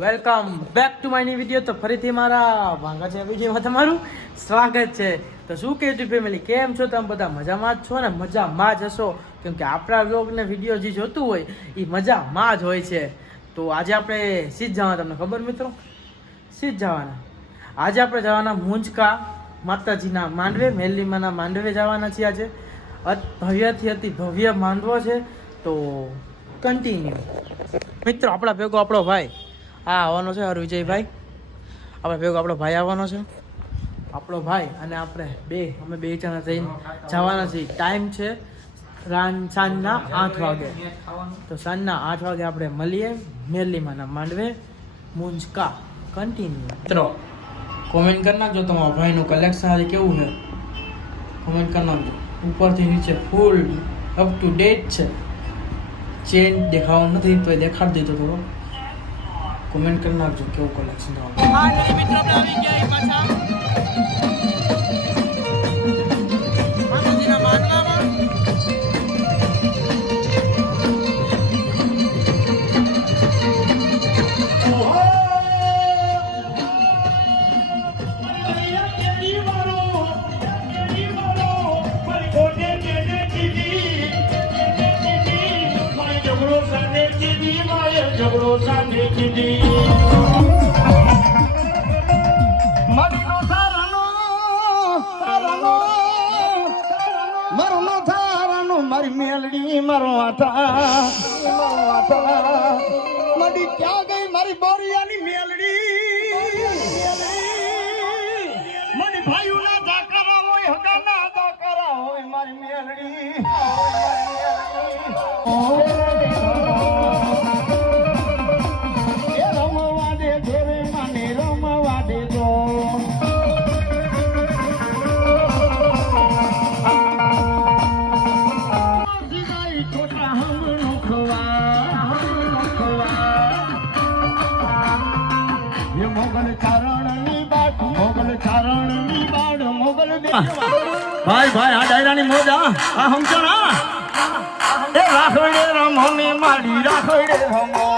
Welcome back to my new video. તો ફરીથી મારા ભાંગા છે વિડીયોમાં તમારું સ્વાગત છે. તો શું કે યુટ્યુબ ફેમિલી, કેમ છો તમે બધા? મજામાં જ છો ને? મજામાં જ હશો, કેમ કે આપણા વ્લોગને વિડીયો જે જોતું હોય એ મજામાં જ હોય છે. તો આજે આપણે સીધ જવાના, તમને ખબર મિત્રો? સીધ જવાના. આજે આપણે જવાના મુંજકા માતાજીના માંડવે, મેલીમાના માંડવે જવાના છીએ. આજે ભવ્યથી અતિ ભવ્ય માંડવો છે. તો કન્ટિન્યુ મિત્રો. આપણા ભેગો આપણો ભાઈ આવવાનો છે, વિજયભાઈ. આપણે ભેગો આપણો ભાઈ આવવાનો છે, આપણો ભાઈ અને અમે બે જણા જઈને જવાના છીએ. ટાઈમ છે સાંજના 8 વાગે. તો સાંજના 8 વાગે આપણે મળીએ મેલીમાના માંડવે મુંજકા. કન્ટિન્યુ મિત્રો. કોમેન્ટ કરી નાખજો તમારા ભાઈનું કલેક્શન આજે કેવું છે. કોમેન્ટ કરી નાખજો. ઉપરથી નીચે ફૂલ અપ ટુ ડેટ છે. ચેન દેખાવાનું નથી તો દેખાડી દીધો થોડો. કોમેન્ટ કરી નાખજો કેવું કલેક્શન ઝઘડો સાને કીધી મારો થારાનો મારી મેલડી મારો આટા મારી ક્યાં ગઈ મારી બોરિયાની મેલડી મારી ભાઈઓના દાકરા હોય હગાના દાકરા હોય મારી મેલડી ભાઈ ભાઈ આ ડાયરાની મોજ આ સમજો ના એ રાખડે રમો ને માડી રાખડે રમો